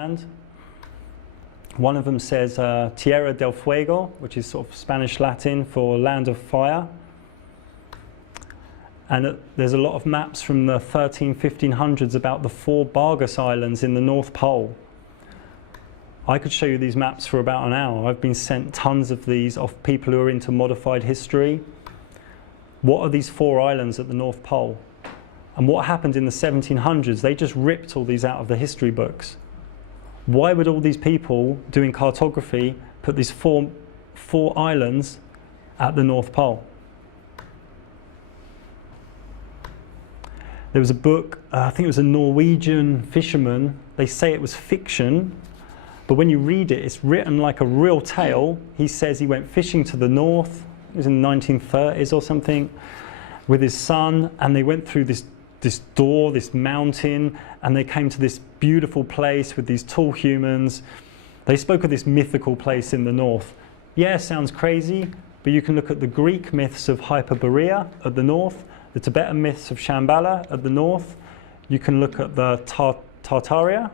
land. One of them says Tierra del Fuego, which is sort of Spanish Latin for land of fire. And there's a lot of maps from the 1500s about the 4 Bargus Islands in the North Pole. I could show you these maps for about an hour. I've been sent tons of these off people who are into modified history. What are these 4 islands at the North Pole? And what happened in the 1700s? They just ripped all these out of the history books. Why would all these people doing cartography put these four islands at the North Pole? There was a book, I think it was a Norwegian fisherman. They say it was fiction, but when you read it, it's written like a real tale. He says he went fishing to the north, it was in the 1930s or something, with his son, and they went through this door, this mountain, and they came to this beautiful place with these tall humans. They spoke of this mythical place in the north. Yeah, sounds crazy, but you can look at the Greek myths of Hyperborea at the north, the Tibetan myths of Shambhala at the north. You can look at the Tartaria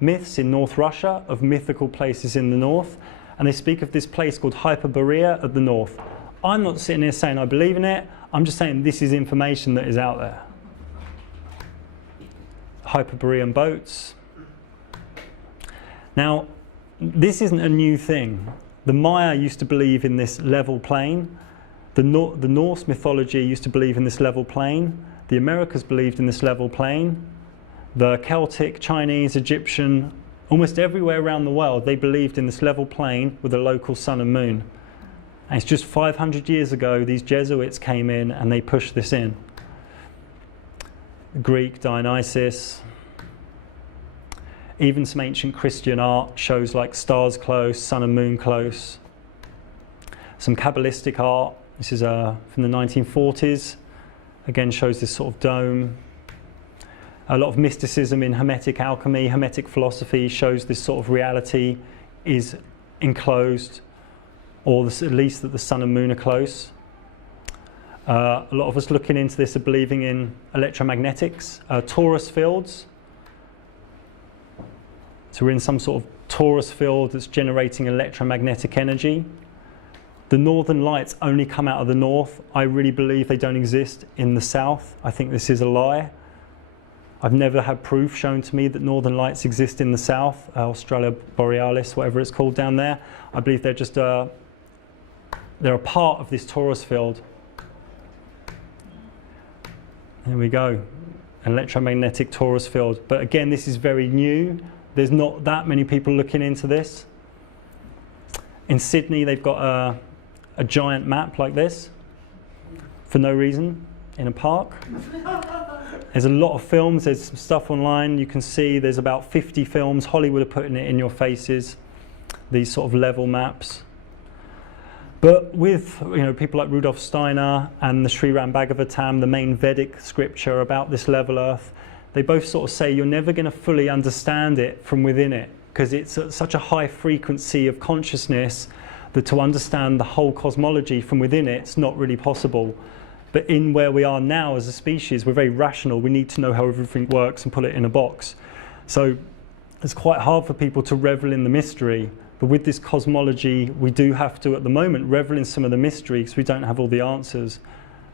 myths in North Russia of mythical places in the north, and they speak of this place called Hyperborea at the north. I'm not sitting here saying I believe in it, I'm just saying this is information that is out there. Hyperborean boats. Now, this isn't a new thing. The Maya used to believe in this level plane. The Norse mythology used to believe in this level plane. The Americas believed in this level plane. The Celtic, Chinese, Egyptian, almost everywhere around the world, they believed in this level plane with a local sun and moon. And it's just 500 years ago, these Jesuits came in and they pushed this in. Greek, Dionysus. Even some ancient Christian art shows like stars close, sun and moon close. Some Kabbalistic art, this is from the 1940s, again shows this sort of dome. A lot of mysticism in Hermetic alchemy, Hermetic philosophy shows this sort of reality is enclosed, or at least that the sun and moon are close. A lot of us looking into this are believing in electromagnetics, torus fields. So we're in some sort of torus field that's generating electromagnetic energy. The northern lights only come out of the north. I really believe they don't exist in the south. I think this is a lie. I've never had proof shown to me that northern lights exist in the south, Australia Borealis, whatever it's called down there. I believe they're just they're a part of this torus field. There we go, an electromagnetic torus field. But again, this is very new. There's not that many people looking into this. In Sydney, they've got a giant map like this for no reason in a park. There's a lot of films, there's some stuff online you can see. There's about 50 films. Hollywood are putting it in your faces, these sort of level maps. But with people like Rudolf Steiner and the Sri Ram Bhagavatam, the main Vedic scripture about this level earth, they both sort of say you're never going to fully understand it from within it, because it's at such a high frequency of consciousness that to understand the whole cosmology from within it's not really possible. But in where we are now as a species, we're very rational. We need to know how everything works and put it in a box. So it's quite hard for people to revel in the mystery. But with this cosmology, we do have to, at the moment, revel in some of the mystery because we don't have all the answers.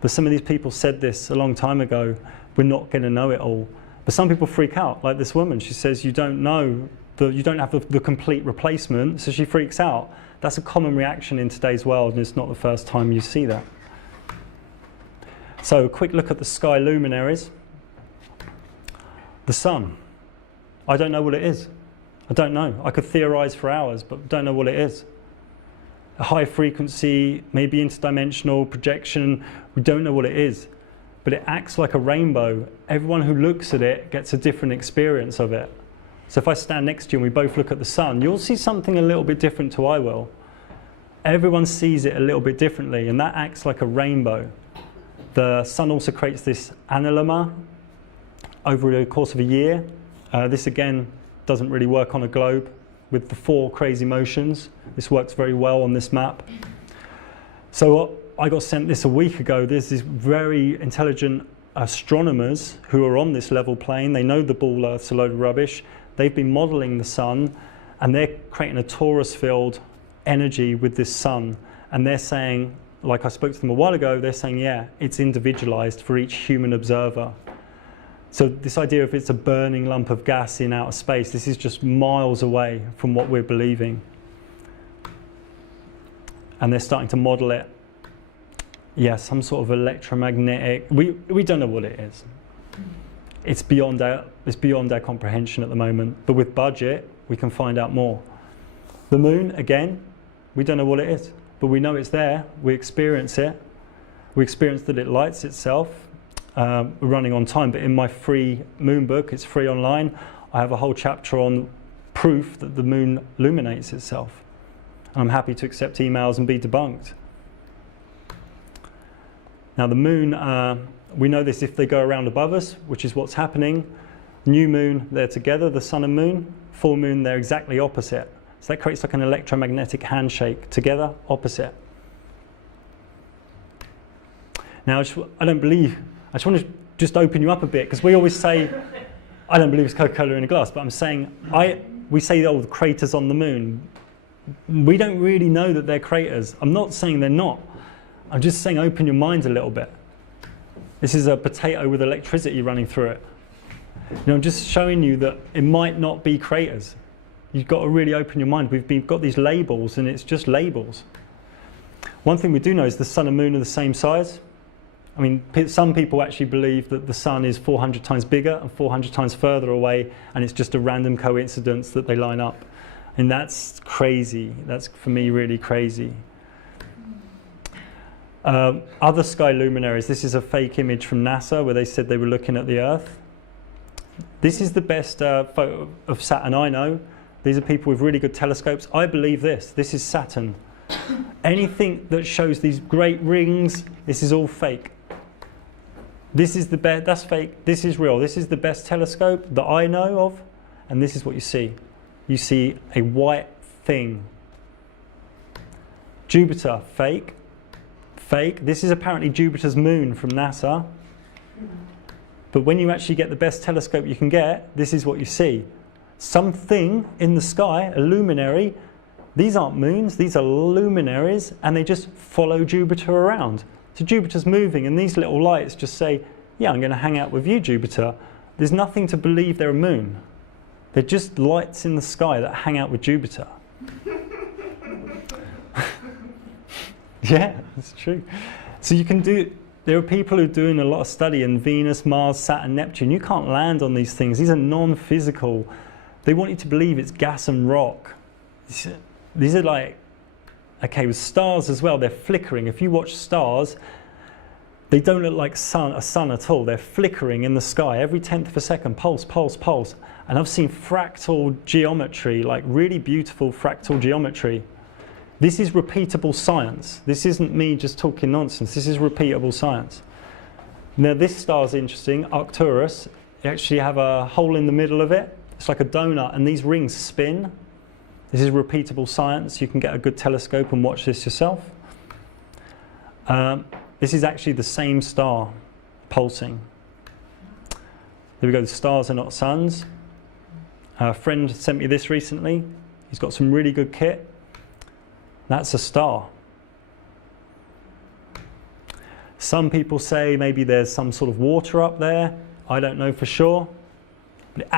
But some of these people said this a long time ago, we're not going to know it all. But some people freak out, like this woman. She says, you don't know, you don't have the complete replacement, so she freaks out. That's a common reaction in today's world, and it's not the first time you see that. So a quick look at the sky luminaries. The sun. I don't know what it is. I don't know. I could theorize for hours, but don't know what it is. A high frequency, maybe interdimensional projection, we don't know what it is. But it acts like a rainbow. Everyone who looks at it gets a different experience of it. So if I stand next to you and we both look at the sun, you'll see something a little bit different to I will. Everyone sees it a little bit differently, and that acts like a rainbow. The sun also creates this annulema over the course of a year. This again doesn't really work on a globe with the 4 crazy motions. This works very well on this map. So I got sent this a week ago. There's these very intelligent astronomers who are on this level plane. They know the ball Earth's a load of rubbish. they've been modeling the sun, and they're creating a torus field energy with this sun. And they're saying, like I spoke to them a while ago, they're saying, yeah, it's individualized for each human observer. So this idea of it's a burning lump of gas in outer space, this is just miles away from what we're believing. And they're starting to model it. Yeah, some sort of electromagnetic, we don't know what it is. It's beyond our comprehension at the moment. But with budget, we can find out more. The moon, again, we don't know what it is, but we know it's there. We experience it. We experience that it lights itself. We're running on time, but in my free moon book, it's free online, I have a whole chapter on proof that the moon illuminates itself. And I'm happy to accept emails and be debunked. Now the moon, we know this if they go around above us, which is what's happening. New moon, they're together, the sun and moon. Full moon, they're exactly opposite. So that creates like an electromagnetic handshake, together, opposite. Now I just want to just open you up a bit, because we always say, I don't believe it's Coca-Cola in a glass, but I'm saying, we say, oh, the craters on the moon. We don't really know that they're craters. I'm not saying they're not. I'm just saying open your mind a little bit. This is a potato with electricity running through it. You know, I'm just showing you that it might not be craters. You've got to really open your mind. We've got these labels, and it's just labels. One thing we do know is the sun and moon are the same size. I mean, some people actually believe that the sun is 400 times bigger and 400 times further away, and it's just a random coincidence that they line up. And that's crazy. That's, for me, really crazy. Other sky luminaries. This is a fake image from NASA where they said they were looking at the Earth. This is the best photo of Saturn I know. These are people with really good telescopes. I believe this. This is Saturn. Anything that shows these great rings, this is all fake. This is the best. That's fake. This is real. This is the best telescope that I know of, and this is what you see. You see a white thing. Jupiter, fake. Fake. This is apparently Jupiter's moon from NASA. But when you actually get the best telescope you can get, this is what you see. Something in the sky, a luminary. These aren't moons, these are luminaries, and they just follow Jupiter around. So Jupiter's moving, and these little lights just say, yeah, I'm going to hang out with you, Jupiter. There's nothing to believe they're a moon. They're just lights in the sky that hang out with Jupiter. Yeah, that's true. So you can do, there are people who are doing a lot of study in Venus, Mars, Saturn, Neptune. You can't land on these things. These are non-physical. They want you to believe it's gas and rock. These are like, okay, with stars as well, they're flickering. If you watch stars, they don't look like a sun at all. They're flickering in the sky every 10th of a second, pulse, pulse, pulse. And I've seen fractal geometry, like really beautiful fractal geometry. This is repeatable science. This isn't me just talking nonsense. This is repeatable science. Now this star is interesting, Arcturus. You actually have a hole in the middle of it. It's like a donut, and these rings spin. This is repeatable science. You can get a good telescope and watch this yourself. This is actually the same star pulsing. There we go, the stars are not suns. A friend sent me this recently. He's got some really good kit. That's a star. Some people say maybe there's some sort of water up there. I don't know for sure. But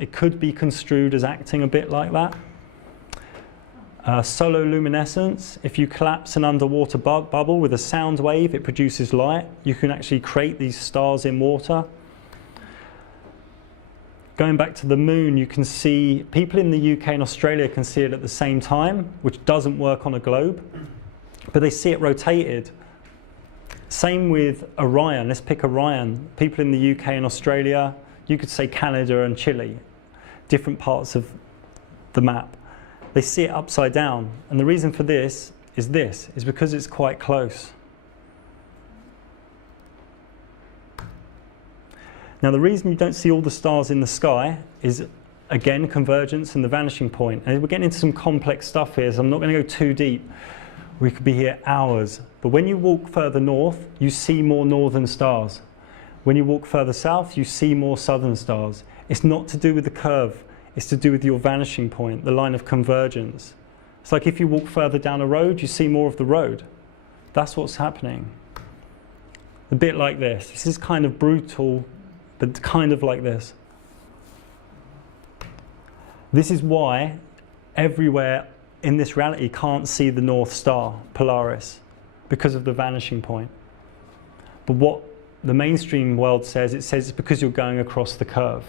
it could be construed as acting a bit like that. Sololuminescence, if you collapse an underwater bubble with a sound wave, it produces light. You can actually create these stars in water. Going back to the moon, you can see, people in the UK and Australia can see it at the same time, which doesn't work on a globe, but they see it rotated. Same with Orion. Let's pick Orion. People in the UK and Australia, you could say Canada and Chile, different parts of the map. They see it upside down, and the reason for this is because it's quite close. Now the reason you don't see all the stars in the sky is, again, convergence and the vanishing point. And we're getting into some complex stuff here, so I'm not going to go too deep. We could be here hours. But when you walk further north, you see more northern stars. When you walk further south, you see more southern stars. It's not to do with the curve. is to do with your vanishing point, the line of convergence. It's like if you walk further down a road, you see more of the road. That's what's happening. A bit like this. This is kind of brutal, but kind of like this. This is why everywhere in this reality can't see the North Star, Polaris, because of the vanishing point. But what the mainstream world says, it says it's because you're going across the curve.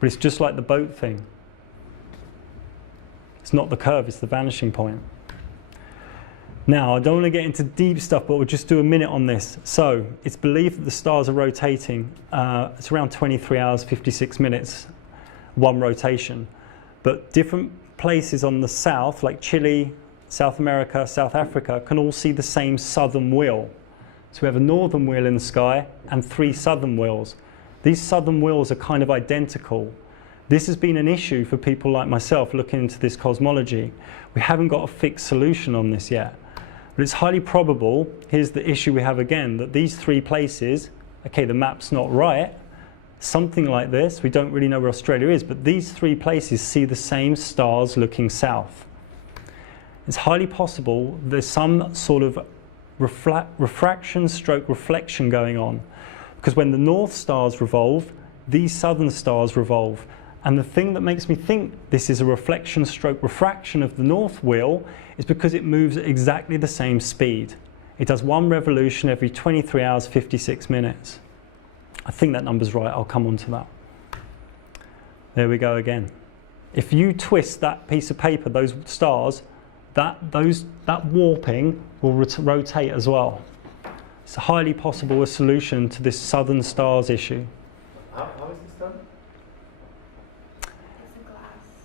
But it's just like the boat thing. It's not the curve, it's the vanishing point. Now, I don't want to get into deep stuff, but we'll just do a minute on this. So, it's believed that the stars are rotating. It's around 23 hours, 56 minutes, one rotation. But different places on the south, like Chile, South America, South Africa, can all see the same southern wheel. So we have a northern wheel in the sky and 3 southern wheels. These southern wheels are kind of identical. This has been an issue for people like myself looking into this cosmology. We haven't got a fixed solution on this yet. But it's highly probable, here's the issue we have again, that these 3 places, okay, the map's not right, something like this, we don't really know where Australia is, but these 3 places see the same stars looking south. It's highly possible there's some sort of refraction stroke reflection going on, because when the north stars revolve, these southern stars revolve. And the thing that makes me think this is a reflection stroke refraction of the north wheel is because it moves at exactly the same speed. It does 1 revolution every 23 hours, 56 minutes. I think that number's right, I'll come on to that. There we go again. If you twist that piece of paper, those stars, that warping will rotate as well. It's highly possible a solution to this southern stars issue. How is this done?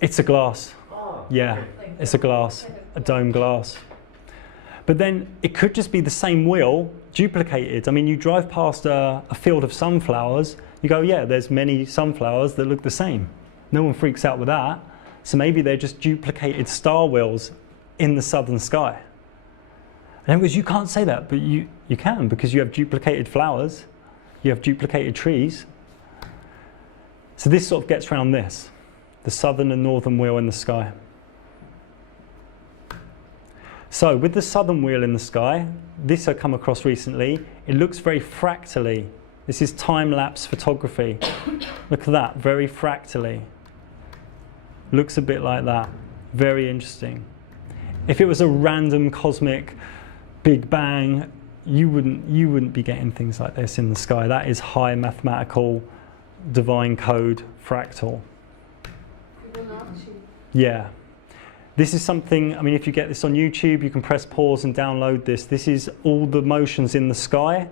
It's a glass. Oh, yeah, okay. it's a glass, a dome glass. But then it could just be the same wheel duplicated. I mean, you drive past a field of sunflowers, you go, yeah, there's many sunflowers that look the same. No one freaks out with that. So maybe they're just duplicated star wheels in the southern sky. And everyone goes, you can't say that, but you can, because you have duplicated flowers, you have duplicated trees. So this sort of gets around this, the southern and northern wheel in the sky. So with the southern wheel in the sky, this I come across recently, it looks very fractally. This is time-lapse photography. Look at that, very fractally. Looks a bit like that. Very interesting. If it was a random cosmic Big Bang, you wouldn't be getting things like this in the sky. That is high mathematical, divine code, fractal. Yeah. This is something, I mean, if you get this on YouTube, you can press pause and download this. This is all the motions in the sky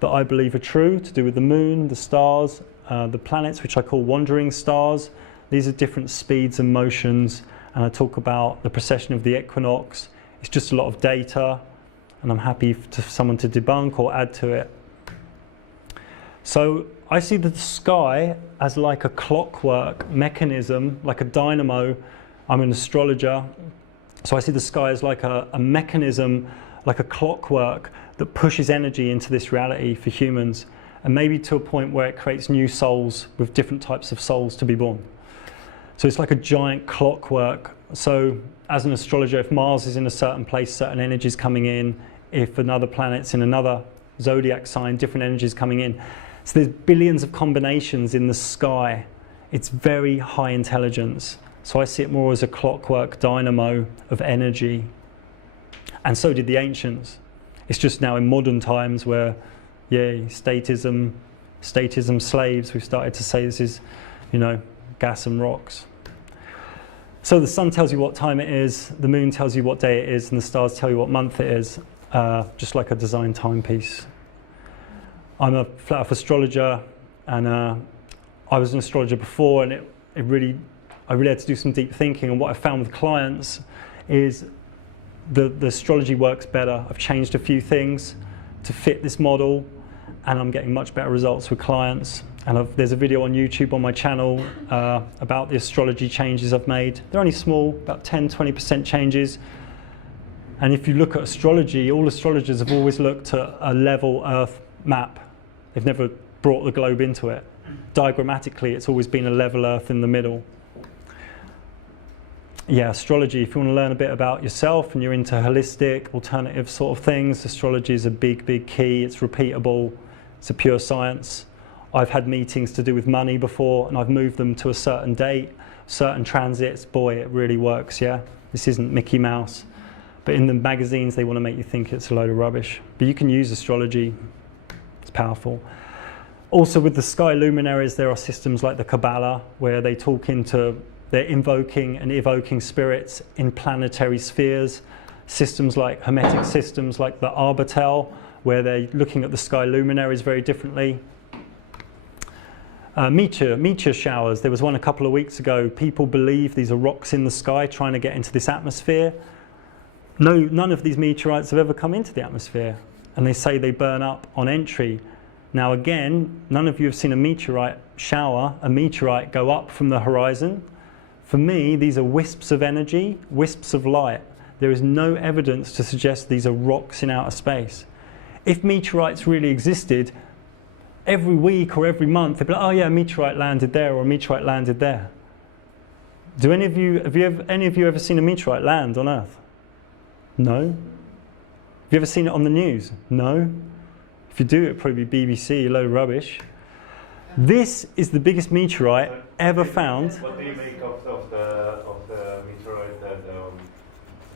that I believe are true, to do with the moon, the stars, the planets, which I call wandering stars. These are different speeds and motions, and I talk about the precession of the equinox. It's just a lot of data, and I'm happy for someone to debunk or add to it. So I see the sky as like a clockwork mechanism, like a dynamo. I'm an astrologer, so I see the sky as like a mechanism, like a clockwork that pushes energy into this reality for humans, and maybe to a point where it creates new souls with different types of souls to be born. So it's like a giant clockwork. So as an astrologer, if Mars is in a certain place, certain energies coming in. If another planet's in another zodiac sign, different energies coming in. So there's billions of combinations in the sky. It's very high intelligence. So I see it more as a clockwork dynamo of energy. And so did the ancients. It's just now in modern times where, yay, statism slaves, we've started to say this is, you know, gas and rocks. So the sun tells you what time it is, the moon tells you what day it is, and the stars tell you what month it is, just like a design timepiece. I'm a flat earth astrologer, and I was an astrologer before, and I really had to do some deep thinking, and what I found with clients is the astrology works better. I've changed a few things to fit this model, and I'm getting much better results with clients. And there's a video on YouTube on my channel about the astrology changes I've made. They're only small, about 10–20% changes. And if you look at astrology, all astrologers have always looked at a level Earth map. They've never brought the globe into it. Diagrammatically, it's always been a level Earth in the middle. yeah, astrology, if you want to learn a bit about yourself and you're into holistic, alternative sort of things, astrology is a big, big key. It's repeatable. It's a pure science. I've had meetings to do with money before and I've moved them to a certain date, certain transits. Boy, it really works, yeah? This isn't Mickey Mouse. But in the magazines, they want to make you think it's a load of rubbish. But you can use astrology. It's powerful. Also, with the sky luminaries, there are systems like the Kabbalah, where they talk into, they're invoking and evoking spirits in planetary spheres. Systems like Hermetic systems like the Arbatel, where they're looking at the sky luminaries very differently. Meteor showers. There was one a couple of weeks ago. People believe these are rocks in the sky trying to get into this atmosphere. No, none of these meteorites have ever come into the atmosphere, and they say they burn up on entry. Now again, none of you have seen a meteorite shower, a meteorite go up from the horizon. For me, these are wisps of energy, wisps of light. There is no evidence to suggest these are rocks in outer space. If meteorites really existed, every week or every month, they'd be like, oh yeah, a meteorite landed there or a meteorite landed there. Do any of you, have any of you ever seen a meteorite land on Earth? No? Have you ever seen it on the news? No? If you do, it'd probably be BBC, a load of rubbish. This is the biggest meteorite ever found. What do you make of the meteorite that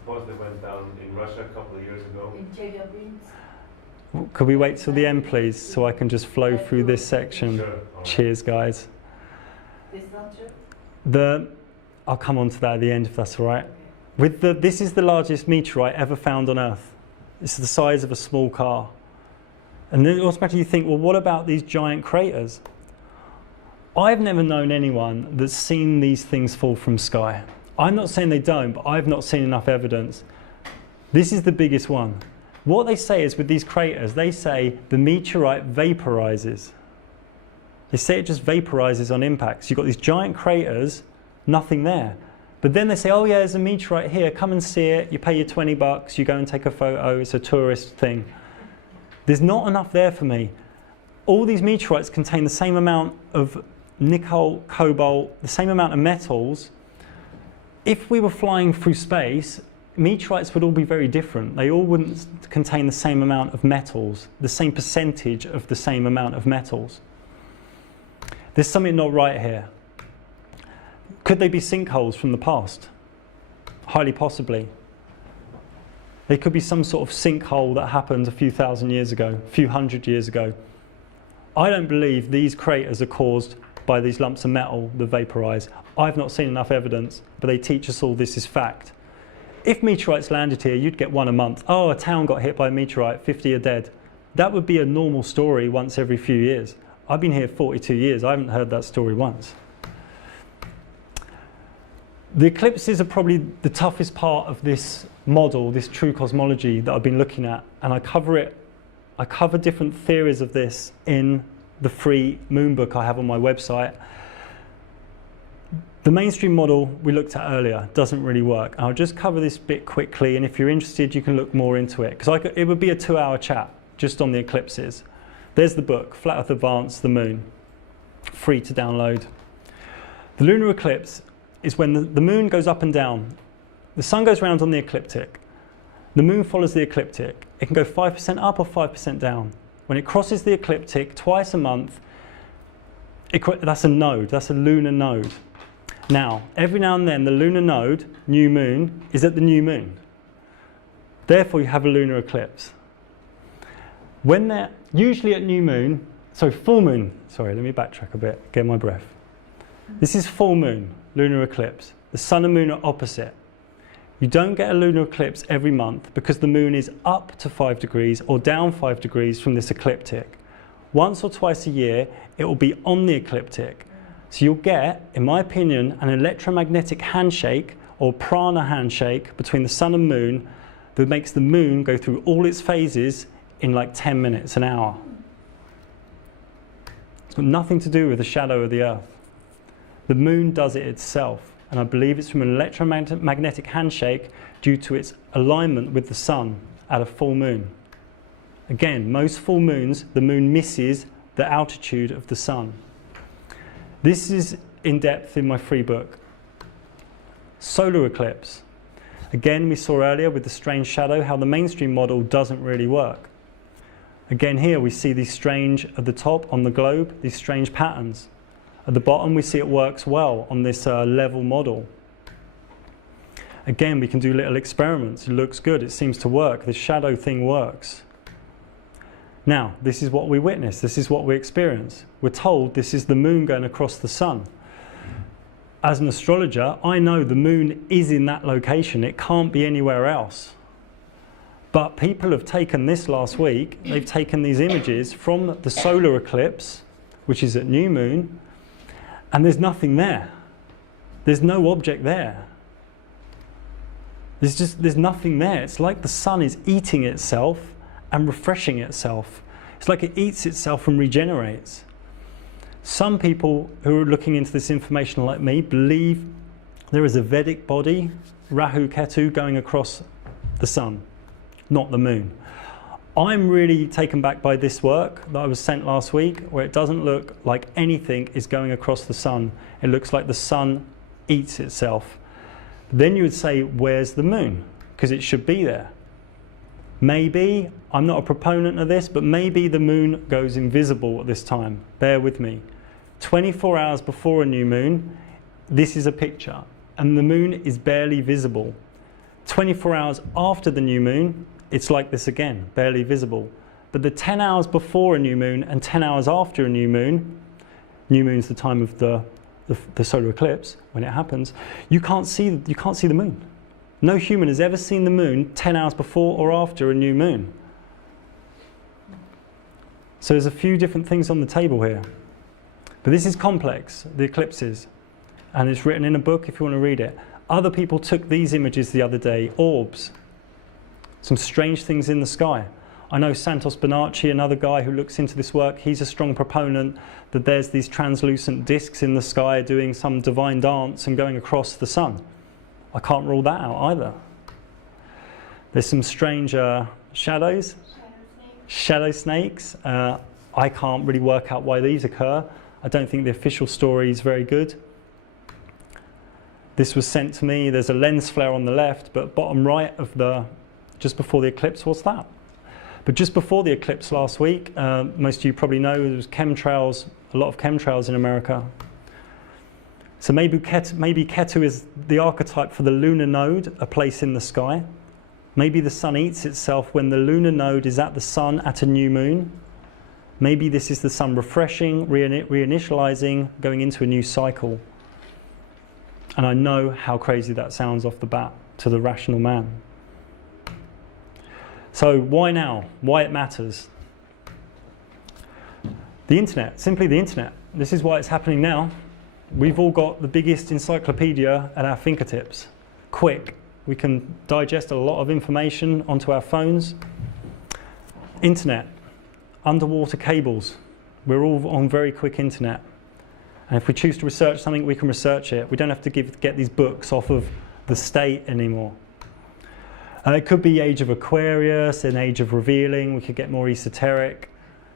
supposedly went down in Russia a couple of years ago? In Chelyabinsk. Could we wait till the end, please, so I can just flow through this section? Sure. Cheers, guys. It's not true? I'll come on to that at the end, if that's all right. This is the largest meteorite ever found on Earth. It's the size of a small car. And then automatically you think, well, what about these giant craters? I've never known anyone that's seen these things fall from sky. I'm not saying they don't, but I've not seen enough evidence. This is the biggest one. What they say is with these craters, they say the meteorite vaporizes. They say it just vaporizes on impacts. You've got these giant craters, nothing there. But then they say, oh yeah, there's a meteorite here, come and see it. You pay your $20, you go and take a photo, it's a tourist thing. There's not enough there for me. All these meteorites contain the same amount of nickel, cobalt, the same amount of metals. If we were flying through space, meteorites would all be very different. They all wouldn't contain the same amount of metals, the same percentage of the same amount of metals. There's something not right here. Could they be sinkholes from the past? Highly possibly. They could be some sort of sinkhole that happened a few thousand years ago, a few hundred years ago. I don't believe these craters are caused by these lumps of metal that vaporize. I've not seen enough evidence, but they teach us all this is fact. If meteorites landed here, you'd get one a month. Oh, a town got hit by a meteorite, 50 are dead. That would be a normal story once every few years. I've been here 42 years, I haven't heard that story once. The eclipses are probably the toughest part of this model, this true cosmology that I've been looking at, and I cover different theories of this in the free moon book I have on my website. The mainstream model we looked at earlier doesn't really work. I'll just cover this bit quickly, and if you're interested you can look more into it, because it would be a 2-hour chat just on the eclipses. There's the book, Flat Earth Advanced, the Moon, free to download. The lunar eclipse is when the moon goes up and down. The sun goes round on the ecliptic. The moon follows the ecliptic. It can go 5% up or 5% down. When it crosses the ecliptic twice a month, that's a node, that's a lunar node. Now, every now and then the lunar node, new moon, is at the new moon. Therefore you have a lunar eclipse. When they're usually at new moon, full moon, sorry, let me backtrack a bit, get my breath. This is full moon, lunar eclipse. The sun and moon are opposite. You don't get a lunar eclipse every month because the moon is up to 5 degrees or down 5 degrees from this ecliptic. Once or twice a year, it will be on the ecliptic. So you'll get, in my opinion, an electromagnetic handshake or prana handshake between the sun and moon that makes the moon go through all its phases in like 10 minutes, an hour. It's got nothing to do with the shadow of the Earth. The moon does it itself, and I believe it's from an electromagnetic handshake due to its alignment with the sun at a full moon. Again, most full moons, the moon misses the altitude of the sun. This is in depth in my free book. Solar eclipse. Again, we saw earlier with the strange shadow how the mainstream model doesn't really work. Again here we see these strange, at the top on the globe, these strange patterns. At the bottom we see it works well on this level model. Again, we can do little experiments. It looks good, it seems to work. This shadow thing works. Now, this is what we witness, this is what we experience. We're told this is the moon going across the sun. As an astrologer, I know the moon is in that location. It can't be anywhere else. But people have taken this last week, they've taken these images from the solar eclipse, which is at new moon, and there's nothing there. There's no object there. There's nothing there. It's like the sun is eating itself and refreshing itself. It's like it eats itself and regenerates. Some people who are looking into this information like me believe there is a Vedic body, Rahu Ketu, going across the sun, not the moon. I'm really taken back by this work that I was sent last week, where it doesn't look like anything is going across the sun. It looks like the sun eats itself. Then you would say, where's the moon? Because it should be there. Maybe, I'm not a proponent of this, but maybe the moon goes invisible at this time. Bear with me. 24 hours before a new moon, this is a picture, and the moon is barely visible. 24 hours after the new moon, it's like this again, barely visible. But the 10 hours before a new moon and 10 hours after a new moon's the time of the solar eclipse, when it happens, you can't see the moon. No human has ever seen the moon 10 hours before or after a new moon. So there's a few different things on the table here. But this is complex, the eclipses, and it's written in a book if you want to read it. Other people took these images the other day, orbs, some strange things in the sky. I know Santos Bonacci, another guy who looks into this work, he's a strong proponent that there's these translucent discs in the sky doing some divine dance and going across the sun. I can't rule that out either. There's some strange shadows, shadow snakes. I can't really work out why these occur. I don't think the official story is very good. This was sent to me. There's a lens flare on the left, but bottom right of just before the eclipse, what's that? But just before the eclipse last week, most of you probably know there was chemtrails, a lot of chemtrails in America. So maybe Ketu is the archetype for the lunar node, a place in the sky. Maybe the sun eats itself when the lunar node is at the sun at a new moon. Maybe this is the sun refreshing, reinitializing, going into a new cycle. And I know how crazy that sounds off the bat to the rational man. So why now? Why it matters? The internet, simply the internet. This is why it's happening now. We've all got the biggest encyclopedia at our fingertips. Quick. We can digest a lot of information onto our phones. Internet. Underwater cables. We're all on very quick internet. And if we choose to research something, we can research it. We don't have to get these books off of the state anymore. It could be Age of Aquarius, an Age of Revealing. We could get more esoteric.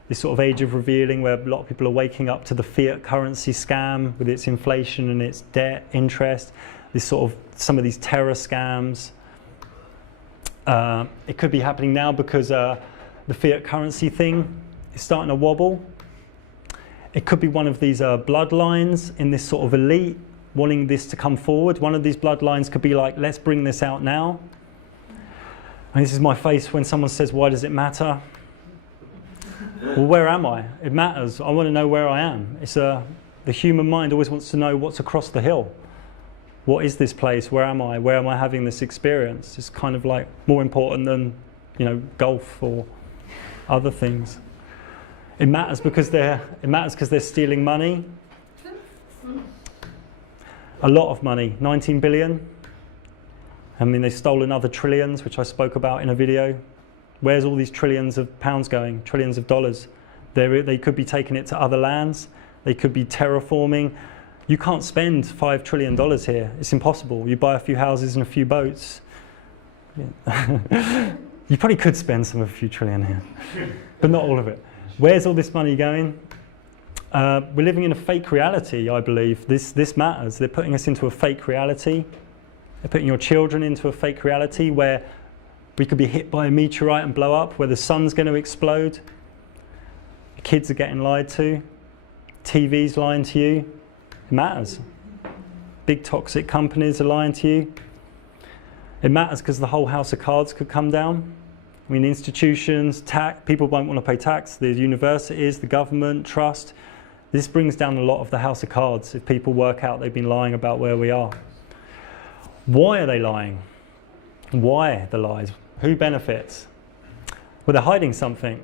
This sort of Age of Revealing where a lot of people are waking up to the fiat currency scam with its inflation and its debt, interest. This sort of, some of these terror scams. It could be happening now because the fiat currency thing is starting to wobble. It could be one of these bloodlines in this sort of elite wanting this to come forward. One of these bloodlines could be like, let's bring this out now. And this is my face when someone says, why does it matter? Well, where am I? It matters. I want to know where I am. It's the human mind always wants to know what's across the hill. What is this place? Where am I? Where am I having this experience? It's kind of like more important than, golf or other things. It matters because they're stealing money. A lot of money, 19 billion. I mean, they've stolen other trillions, which I spoke about in a video. Where's all these trillions of pounds going? Trillions of dollars. They could be taking it to other lands. They could be terraforming. You can't spend $5 trillion here. It's impossible. You buy a few houses and a few boats. Yeah. You probably could spend some of a few trillion here, but not all of it. Where's all this money going? We're living in a fake reality, I believe. This matters. They're putting us into a fake reality. They're putting your children into a fake reality where we could be hit by a meteorite and blow up, where the sun's going to explode. Kids are getting lied to. TV's lying to you. It matters. Big toxic companies are lying to you. It matters because the whole house of cards could come down. I mean, institutions, people won't want to pay tax, the universities, the government, trust. This brings down a lot of the house of cards if people work out they've been lying about where we are. Why are they lying? Why the lies? Who benefits? Well, they're hiding something.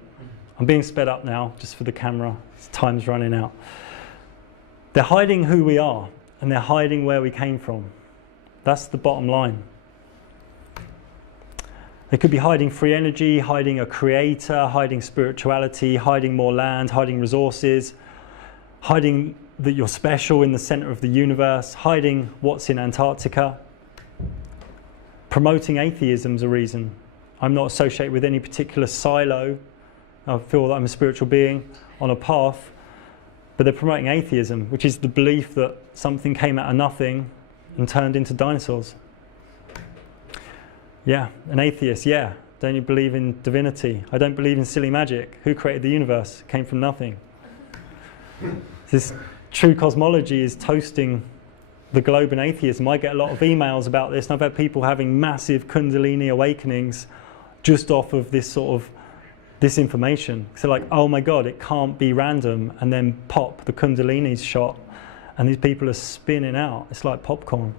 I'm being sped up now, just for the camera. Time's running out. They're hiding who we are, and they're hiding where we came from. That's the bottom line. They could be hiding free energy, hiding a creator, hiding spirituality, hiding more land, hiding resources, hiding that you're special in the center of the universe, hiding what's in Antarctica. Promoting atheism's a reason. I'm not associated with any particular silo. I feel that I'm a spiritual being on a path, but they're promoting atheism, which is the belief that something came out of nothing and turned into dinosaurs. Yeah, an atheist, yeah. Don't you believe in divinity? I don't believe in silly magic. Who created the universe? It came from nothing. This true cosmology is toasting the globe in atheism. I get a lot of emails about this, and I've had people having massive Kundalini awakenings just off of this sort of this information. So like, oh my God, it can't be random, and then pop, the Kundalini's shot, and these people are spinning out. It's like popcorn.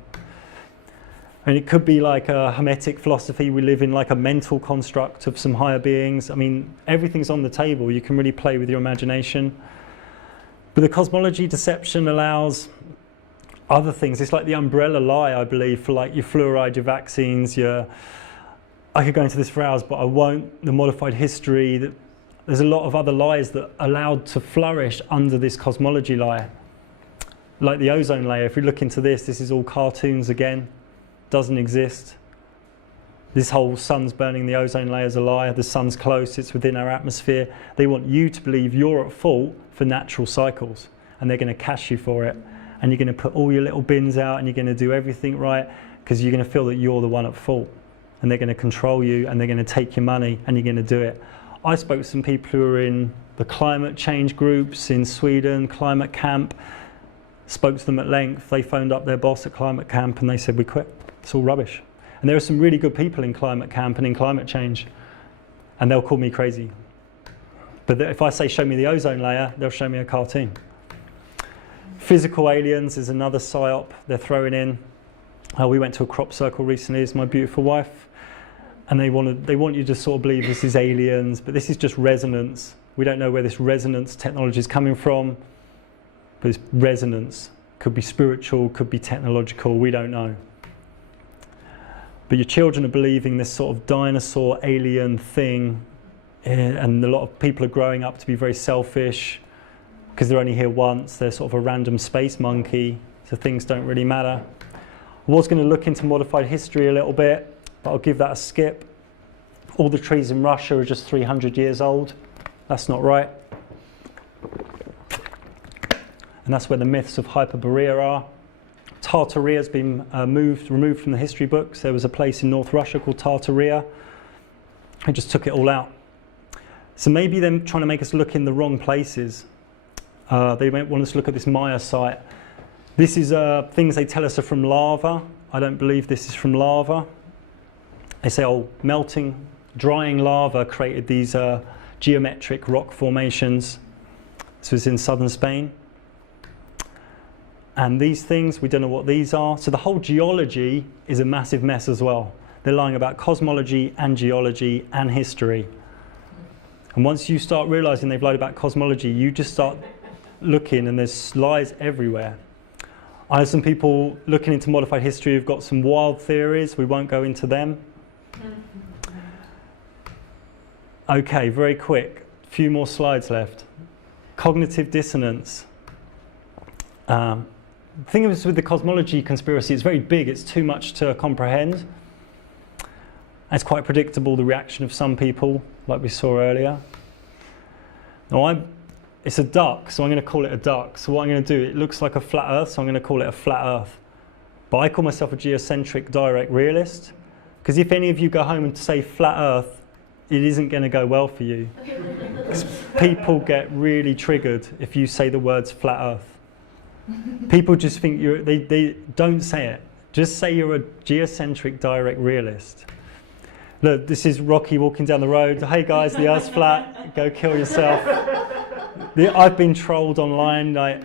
And it could be like a Hermetic philosophy. We live in like a mental construct of some higher beings. I mean, everything's on the table. You can really play with your imagination. But the cosmology deception allows other things. It's like the umbrella lie, I believe, for like your fluoride, your vaccines, I could go into this for hours, but I won't. The modified history. There's a lot of other lies that are allowed to flourish under this cosmology lie. Like the ozone layer. If we look into this is all cartoons again. Doesn't exist. This whole sun's burning the ozone layer is a lie. The sun's close, it's within our atmosphere. They want you to believe you're at fault for natural cycles, and they're going to cash you for it. And you're going to put all your little bins out, and you're going to do everything right because you're going to feel that you're the one at fault. And they're going to control you, and they're going to take your money, and you're going to do it. I spoke to some people who are in the climate change groups in Sweden, climate camp. Spoke to them at length. They phoned up their boss at climate camp, and they said, we quit. It's all rubbish. And there are some really good people in climate camp and in climate change, and they'll call me crazy. But if I say, show me the ozone layer, they'll show me a cartoon. Physical aliens is another psyop they're throwing in. We went to a crop circle recently as my beautiful wife, and they want you to sort of believe this is aliens, but this is just resonance. We don't know where this resonance technology is coming from, but it's resonance. Could be spiritual, could be technological, we don't know. But your children are believing this sort of dinosaur alien thing, and a lot of people are growing up to be very selfish because they're only here once. They're sort of a random space monkey, so things don't really matter. I was going to look into modified history a little bit, but I'll give that a skip. All the trees in Russia are just 300 years old. That's not right. And that's where the myths of Hyperborea are. Tartaria has been removed from the history books. There was a place in North Russia called Tartaria. I just took it all out. So maybe they're trying to make us look in the wrong places. They might want us to look at this Maya site. This is things they tell us are from lava. I don't believe this is from lava. They say, oh, melting, drying lava created these geometric rock formations. This was in southern Spain. And these things, we don't know what these are. So the whole geology is a massive mess as well. They're lying about cosmology and geology and history. And once you start realizing they've lied about cosmology, you just start looking, and there's lies everywhere. I have some people looking into modified history who've got some wild theories. We won't go into them. Okay, very quick. A few more slides left. Cognitive dissonance. The thing is with the cosmology conspiracy, it's very big. It's too much to comprehend. It's quite predictable, the reaction of some people, like we saw earlier. Now, it's a duck, so I'm going to call it a duck. So what I'm going to do, it looks like a flat Earth, so I'm going to call it a flat Earth. but I call myself a geocentric direct realist, because if any of you go home and say flat Earth, it isn't going to go well for you. Because people get really triggered if you say the words flat Earth. People just think they don't say it. Just say you're a geocentric direct realist. Look, this is Rocky walking down the road. Hey guys, the Earth's flat. Go kill yourself. I've been trolled online, like,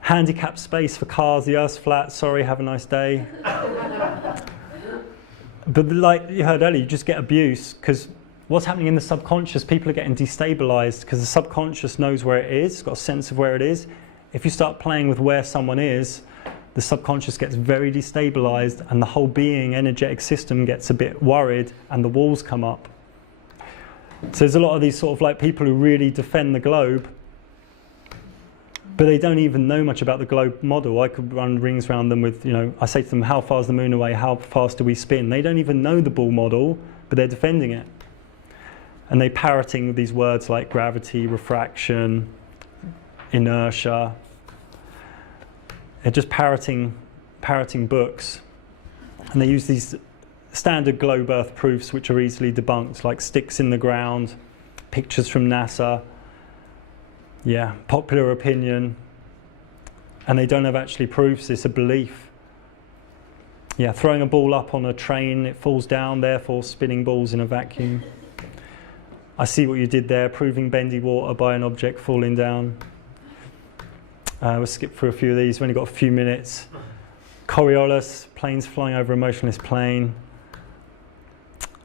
handicap space for cars, the Earth's flat, sorry, have a nice day. But like you heard earlier, you just get abuse, because what's happening in the subconscious, people are getting destabilized, because the subconscious knows where it is, it's got a sense of where it is. If you start playing with where someone is, the subconscious gets very destabilized, and the whole being energetic system gets a bit worried, and the walls come up. So there's a lot of these sort of like people who really defend the globe, but they don't even know much about the globe model. I could run rings around them with, I say to them, how far is the moon away? How fast do we spin? They don't even know the ball model, but they're defending it. And they're parroting these words like gravity, refraction, inertia. They're just parroting books. And they use these standard globe Earth proofs which are easily debunked, like sticks in the ground, pictures from NASA. Yeah, popular opinion, and they don't have actually proofs, it's a belief. Yeah, throwing a ball up on a train, it falls down, therefore spinning balls in a vacuum. I see what you did there, proving bendy water by an object falling down. We'll skip through a few of these, we've only got a few minutes. Coriolis, planes flying over a motionless plane.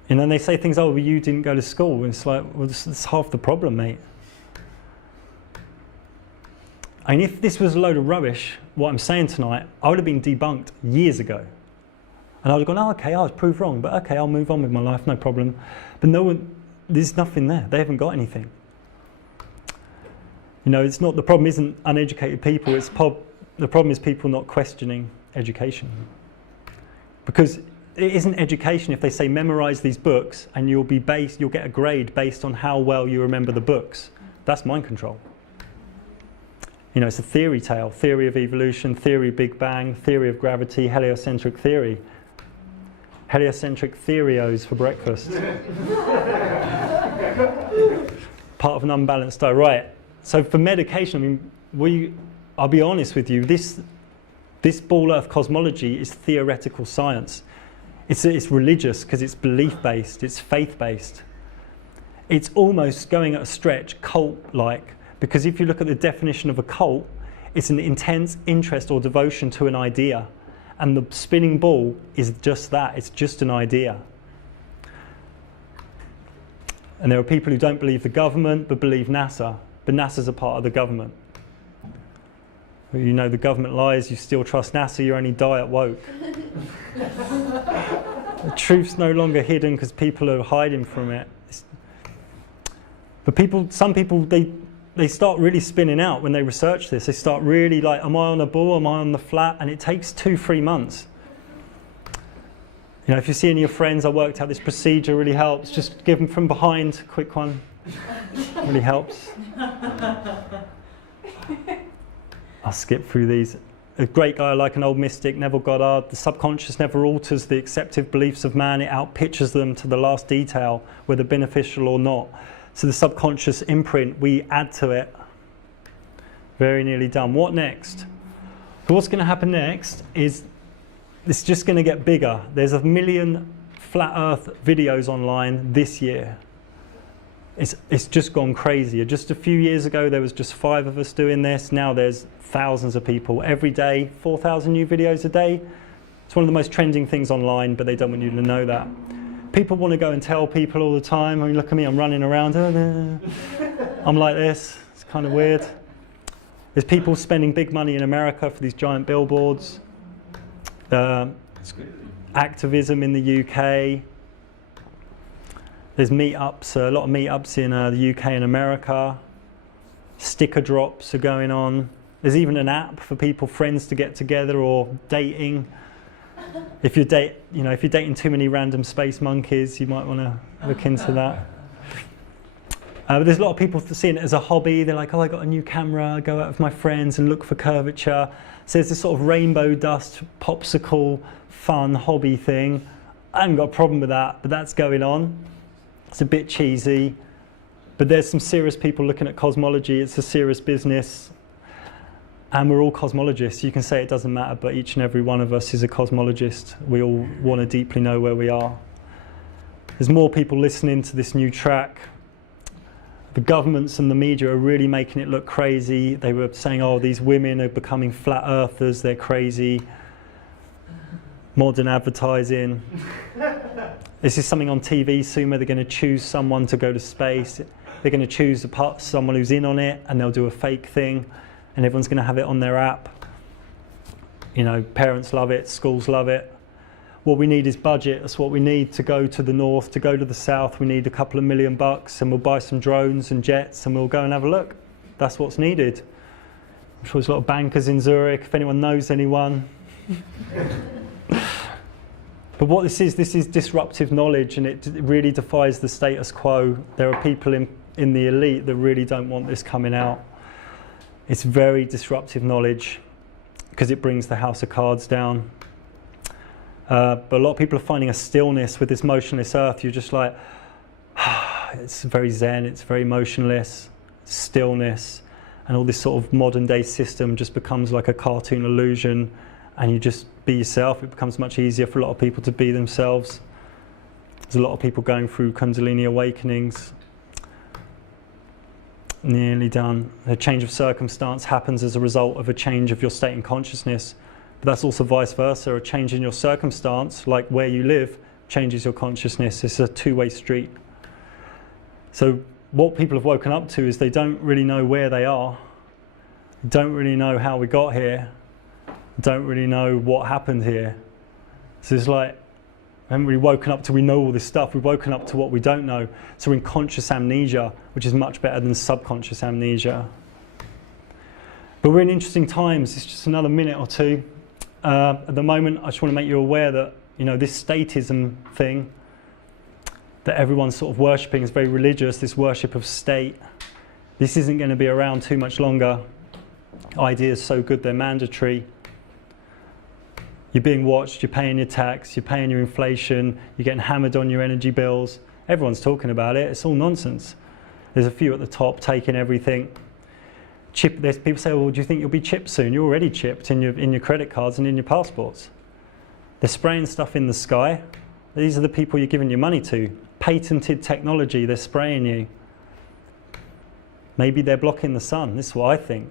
And then they say things, oh, well, you didn't go to school. And it's like, well, that's half the problem, mate. I mean, if this was a load of rubbish, what I'm saying tonight, I would have been debunked years ago. And I would have gone, oh, okay, I was proved wrong, but okay, I'll move on with my life, no problem. But no one, there's nothing there. They haven't got anything. It's not, the problem isn't uneducated people, the problem is people not questioning education. Because it isn't education if they say memorize these books and you'll get a grade based on how well you remember the books. That's mind control. It's a theory tale, theory of evolution, theory of Big Bang, theory of gravity, heliocentric theory. Heliocentric Theorios for breakfast. Part of an unbalanced diet. Right, so for medication, I'll be honest with you, this Ball Earth cosmology is theoretical science. It's religious because it's belief-based, it's faith-based. It's almost, going at a stretch, cult-like. Because if you look at the definition of a cult, it's an intense interest or devotion to an idea. And the spinning ball is just that, it's just an idea. And there are people who don't believe the government, but believe NASA. But NASA's a part of the government. The government lies, you still trust NASA, you're only diet woke. The truth's no longer hidden because people are hiding from it. But some people, they start really spinning out when they research this. They start really like, am I on a ball, am I on the flat? And it takes 2-3 months. If you see any of your friends, I worked out this procedure, really helps. Just give them from behind, quick one. Really helps. I'll skip through these. A great guy like an old mystic, Neville Goddard, the subconscious never alters the accepted beliefs of man, it outpictures them to the last detail, whether beneficial or not. So the subconscious imprint, we add to it. Very nearly done. What next? So what's going to happen next is it's just going to get bigger. There's 1 million flat earth videos online this year. It's just gone crazy. Just a few years ago there was just 5 of us doing this. Now there's thousands of people. Every day, 4,000 new videos a day. It's one of the most trending things online, but they don't want you to know that. People want to go and tell people all the time. I mean, look at me, I'm running around. I'm like this. It's kind of weird. There's people spending big money in America for these giant billboards. Activism in the UK. There's meetups, a lot of meetups in the UK and America. Sticker drops are going on. There's even an app for friends to get together or dating. If you're dating too many random space monkeys, you might want to look into that. But there's a lot of people seeing it as a hobby. They're like, oh, I got a new camera, I go out with my friends and look for curvature. So there's this sort of rainbow dust, popsicle, fun hobby thing. I haven't got a problem with that, but that's going on. It's a bit cheesy, but there's some serious people looking at cosmology. It's a serious business, and we're all cosmologists. You can say it doesn't matter, but each and every one of us is a cosmologist. We all want to deeply know where we are. There's more people listening to this new track. The governments and the media are really making it look crazy. They were saying, oh, these women are becoming flat earthers, they're crazy. Modern advertising. This is something on TV soon where they're going to choose someone to go to space. They're going to choose someone who's in on it, and they'll do a fake thing, and everyone's going to have it on their app. You know, parents love it, schools love it. What we need is budget. That's what we need to go to the north, to go to the south. We need a couple of $1 million, and we'll buy some drones and jets, and we'll go and have a look. That's what's needed. I'm sure there's a lot of bankers in Zurich, if anyone knows anyone. But what this is disruptive knowledge, and it really defies the status quo. There are people in the elite that really don't want this coming out. It's very disruptive knowledge because it brings the house of cards down. But a lot of people are finding a stillness with this motionless earth. You're just like, it's very zen, it's very motionless, stillness, and all this sort of modern day system just becomes like a cartoon illusion, and you just be yourself. It becomes much easier for a lot of people to be themselves. There's a lot of people going through Kundalini awakenings. Nearly done. A change of circumstance happens as a result of a change of your state in consciousness. But that's also vice versa. A change in your circumstance, like where you live, changes your consciousness. It's a two-way street. So what people have woken up to is they don't really know where they are, don't really know how we got here, don't really know what happened here. So it's like, we haven't really woken up to we know all this stuff. We've woken up to what we don't know. So we're in conscious amnesia, which is much better than subconscious amnesia. But we're in interesting times. It's just another minute or two. At the moment, I just want to make you aware that, you know, this statism thing that everyone's sort of worshipping is very religious, this worship of state. This isn't going to be around too much longer. Ideas so good they're mandatory. You're being watched, you're paying your tax, you're paying your inflation, you're getting hammered on your energy bills. Everyone's talking about it. It's all nonsense. There's a few at the top taking everything. There's people say, well, do you think you'll be chipped soon? You're already chipped in your credit cards and in your passports. They're spraying stuff in the sky. These are the people you're giving your money to. Patented technology, they're spraying you. Maybe they're blocking the sun. This is what I think.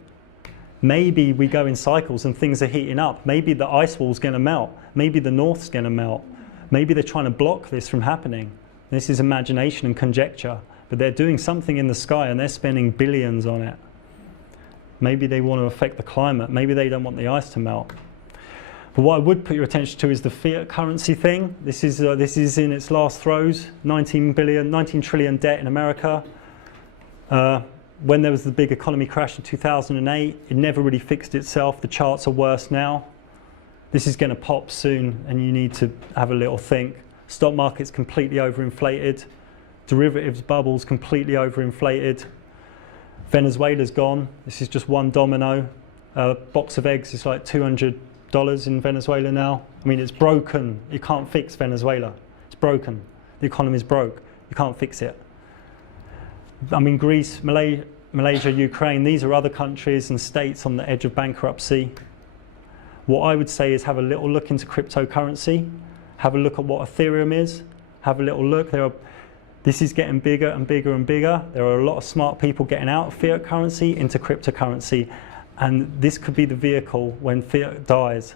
Maybe we go in cycles and things are heating up. Maybe the ice wall's going to melt. Maybe the north's going to melt. Maybe they're trying to block this from happening. This is imagination and conjecture. But they're doing something in the sky and they're spending billions on it. Maybe they want to affect the climate. Maybe they don't want the ice to melt. But what I would put your attention to is the fiat currency thing. This is in its last throes. 19 trillion debt in America. When there was the big economy crash in 2008, it never really fixed itself. The charts are worse now. This is going to pop soon, and you need to have a little think. Stock market's completely overinflated. Derivatives bubbles completely overinflated. Venezuela's gone. This is just one domino. A box of eggs is like $200 in Venezuela now. I mean, it's broken. You can't fix Venezuela. It's broken. The economy's broke. You can't fix it. I mean, Greece, Malaysia, Ukraine, these are other countries and states on the edge of bankruptcy. What I would say is have a little look into cryptocurrency. Have a look at what Ethereum is. Have a little look. This is getting bigger and bigger and bigger. There are a lot of smart people getting out of fiat currency into cryptocurrency. And this could be the vehicle when fiat dies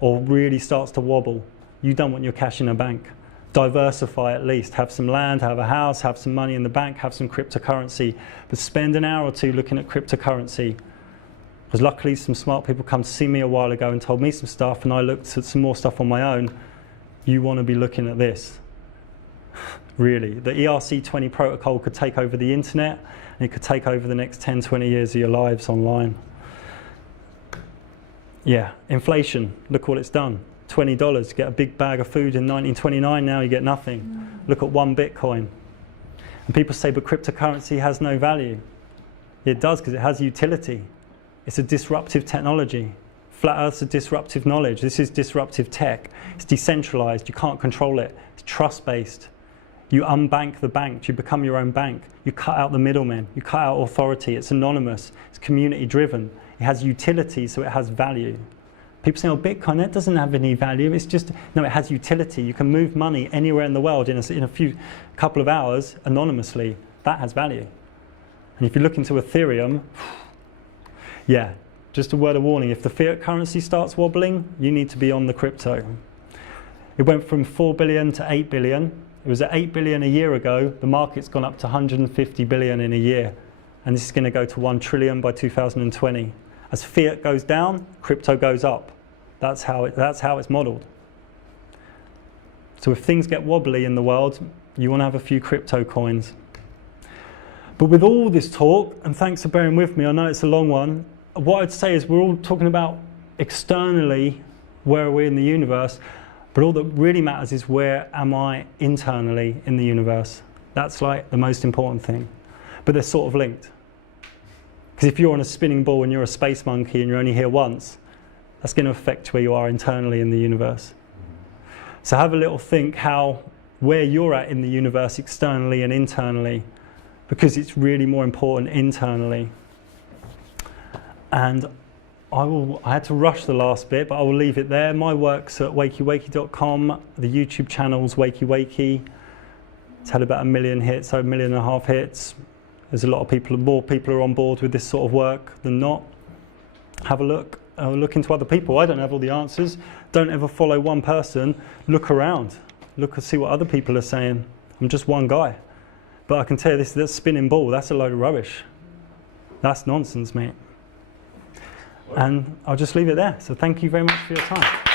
or really starts to wobble. You don't want your cash in a bank. Diversify at least. Have some land, have a house, have some money in the bank, have some cryptocurrency. But spend an hour or two looking at cryptocurrency. Because luckily some smart people come to see me a while ago and told me some stuff, and I looked at some more stuff on my own. You want to be looking at this. Really. The ERC-20 protocol could take over the internet, and it could take over the next 10, 20 years of your lives online. Yeah, inflation, look what it's done. $20, get a big bag of food in 1929, now you get nothing. Look at one Bitcoin. And people say, but cryptocurrency has no value. It does, because it has utility. It's a disruptive technology. Flat Earth's a disruptive knowledge. This is disruptive tech. It's decentralized. You can't control it. It's trust-based. You unbank the bank. You become your own bank. You cut out the middlemen. You cut out authority. It's anonymous. It's community-driven. It has utility, so it has value. People say, oh, Bitcoin, that doesn't have any value. It's just, no, it has utility. You can move money anywhere in the world in a couple of hours anonymously. That has value. And if you look into Ethereum, yeah, just a word of warning, if the fiat currency starts wobbling, you need to be on the crypto. It went from 4 billion to 8 billion. It was at 8 billion a year ago. The market's gone up to 150 billion in a year. And this is going to go to 1 trillion by 2020. As fiat goes down, crypto goes up. That's how it's modeled. So if things get wobbly in the world, you want to have a few crypto coins. But with all this talk, and thanks for bearing with me, I know it's a long one, what I'd say is we're all talking about externally, where are we in the universe, but all that really matters is where am I internally in the universe. That's like the most important thing. But they're sort of linked. Because if you're on a spinning ball and you're a space monkey and you're only here once, that's going to affect where you are internally in the universe. So have a little think where you're at in the universe externally and internally, because it's really more important internally. And I had to rush the last bit, but I will leave it there. My work's at wakeywakey.com. The YouTube channel's Wakey Wakey. It's had about 1 million hits, so 1.5 million hits. There's a lot of people, more people are on board with this sort of work than not. Have a look. Look into other people. I don't have all the answers. Don't ever follow one person. Look around. Look and see what other people are saying. I'm just one guy. But I can tell you that spinning ball, that's a load of rubbish. That's nonsense, mate. And I'll just leave it there. So thank you very much for your time.